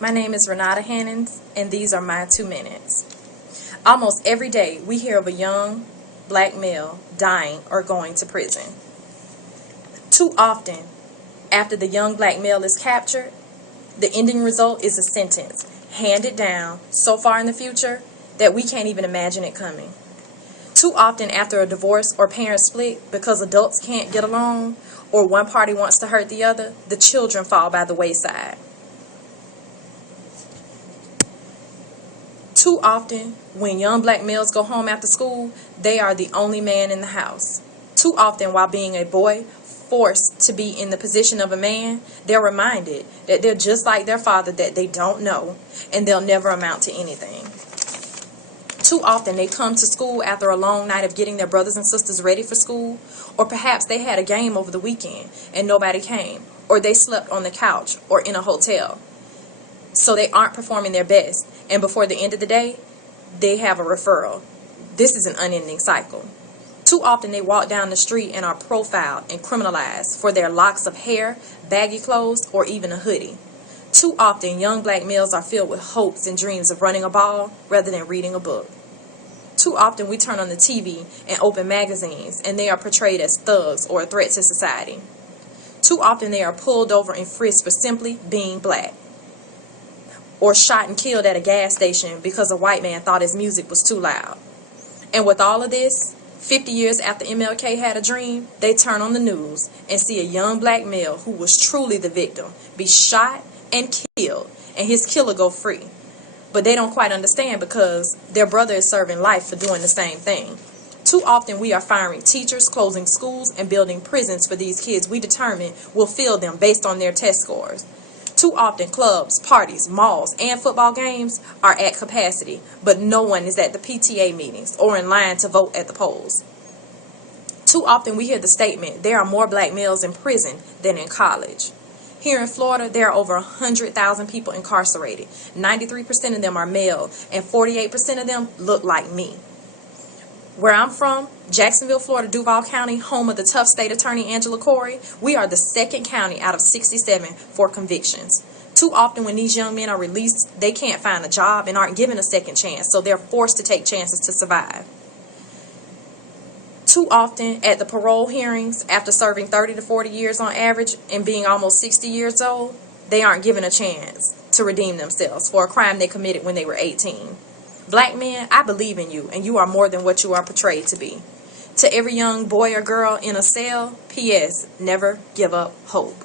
My name is Renata Hannans, and these are my 2 minutes. Almost every day, we hear of a young black male dying or going to prison. Too often, after the young black male is captured, the ending result is a sentence handed down so far in the future that we can't even imagine it coming. Too often, after a divorce or parent split because adults can't get along or one party wants to hurt the other, the children fall by the wayside. Too often, when young black males go home after school, they are the only man in the house. Too often, while being a boy, forced to be in the position of a man, they're reminded that they're just like their father that they don't know, and they'll never amount to anything. Too often, they come to school after a long night of getting their brothers and sisters ready for school, or perhaps they had a game over the weekend and nobody came, or they slept on the couch or in a hotel. So they aren't performing their best, and before the end of the day, they have a referral. This is an unending cycle. Too often they walk down the street and are profiled and criminalized for their locks of hair, baggy clothes, or even a hoodie. Too often young black males are filled with hopes and dreams of running a ball rather than reading a book. Too often we turn on the TV and open magazines and they are portrayed as thugs or a threat to society. Too often they are pulled over and frisked for simply being black, or shot and killed at a gas station because a white man thought his music was too loud. And with all of this, 50 years after MLK had a dream, they turn on the news and see a young black male who was truly the victim be shot and killed, and his killer go free. But they don't quite understand because their brother is serving life for doing the same thing. Too often we are firing teachers, closing schools, and building prisons for these kids we determine will fill them based on their test scores. Too often clubs, parties, malls, and football games are at capacity, but no one is at the PTA meetings or in line to vote at the polls. Too often we hear the statement, there are more black males in prison than in college. Here in Florida, there are over 100,000 people incarcerated. 93% of them are male, and 48% of them look like me. Where I'm from, Jacksonville, Florida, Duval County, home of the tough state attorney Angela Corey, we are the second county out of 67 for convictions. Too often when these young men are released, they can't find a job and aren't given a second chance, so they're forced to take chances to survive. Too often at the parole hearings, after serving 30 to 40 years on average and being almost 60 years old, they aren't given a chance to redeem themselves for a crime they committed when they were 18. Black men, I believe in you, and you are more than what you are portrayed to be. To every young boy or girl in a cell, P.S. Never give up hope.